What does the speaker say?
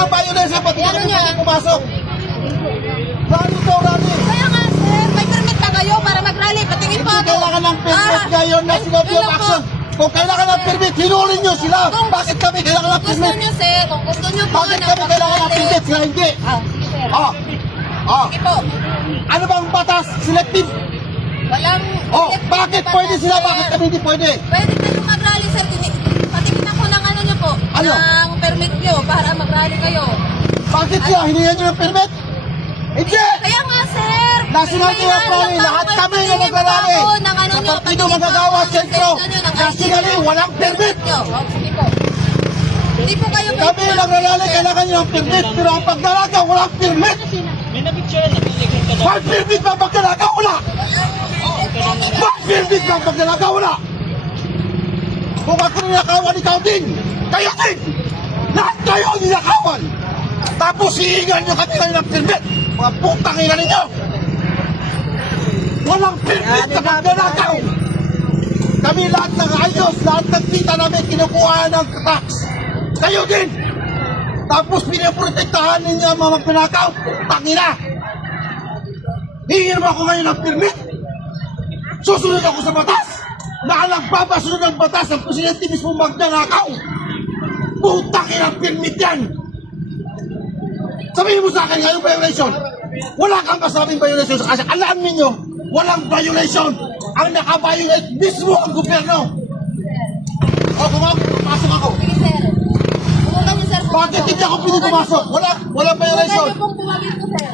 nga violation, pati Ano kami niya? pwede pumasok. Rally daw, rally. Kaya nga sir, may permit ba kayo para mag-rally? Patingin po Hindi ako. kailangan ng permit ngayon na sinabi yun of lang po. action. Kung kailangan ng permit, hinulin nyo sila. Bakit kami kailangan ng Gusto permit? nyo sir, kung gusto nyo po Bakit kami kailangan ng permit? Sila hindi. Sige sir. Ah. Ah. Sige po. Ano bang batas? Selective. Walang... Oh, bakit pwede sila? Bakit kami hindi pwede? Pwede kayong mag-rally sir. Patingin ako ng ano nyo po. Ano? Ng permit nyo para mag-rally kayo. Bakit sila? Hiningan nyo ng permit? Hindi! Kaya nga sir. National May Tour Rally, lang lahat ako, kami na patingin po mag-rally. ako ng ano Sa nyo, Partido patingin po Magagawa ako ng Sentro, section nyo, ng nationally, walang permit. nyo. Oh, sige po. Hindi po kayo Kami nagrarally, kailangan nyo ng permit, pero ang pagdalaga, walang permit. May nabitsyon na illegal ka daw. May permit ba pagdalaga? Wala! May permit ba pagdalaga? Wala! Kung ako ninakawan, ikaw din! Kayo din! Lahat kayo ang ninakawan! Tapos hihingan nyo kami ngayon ng permit! Mga putang ina ninyo! Walang permit sa pagdalagaw! Kami lahat ng ayos, lahat ng kita namin kinukuha ng tax! Kayo din! Tapos pinaprotektahan ninyo ang mga pinakaw! Tangina! Hingin mo ako ngayon ng permit! Susunod ako sa batas! Na nagbabasunod ng batas ang presidente mismo magnanakaw! Putang ina permit yan! Sabihin mo sa akin ngayon violation! Wala kang kasabing violation sa kasi alam ninyo, walang violation! Ang nakabiolate mismo ang gobyerno! O kung ako, pumasok ako! Sige sir. Huwag nyo sir. Bakit hindi ako pwede pumasok? Walang Huwag violation! nyo pong puwagin ko sir.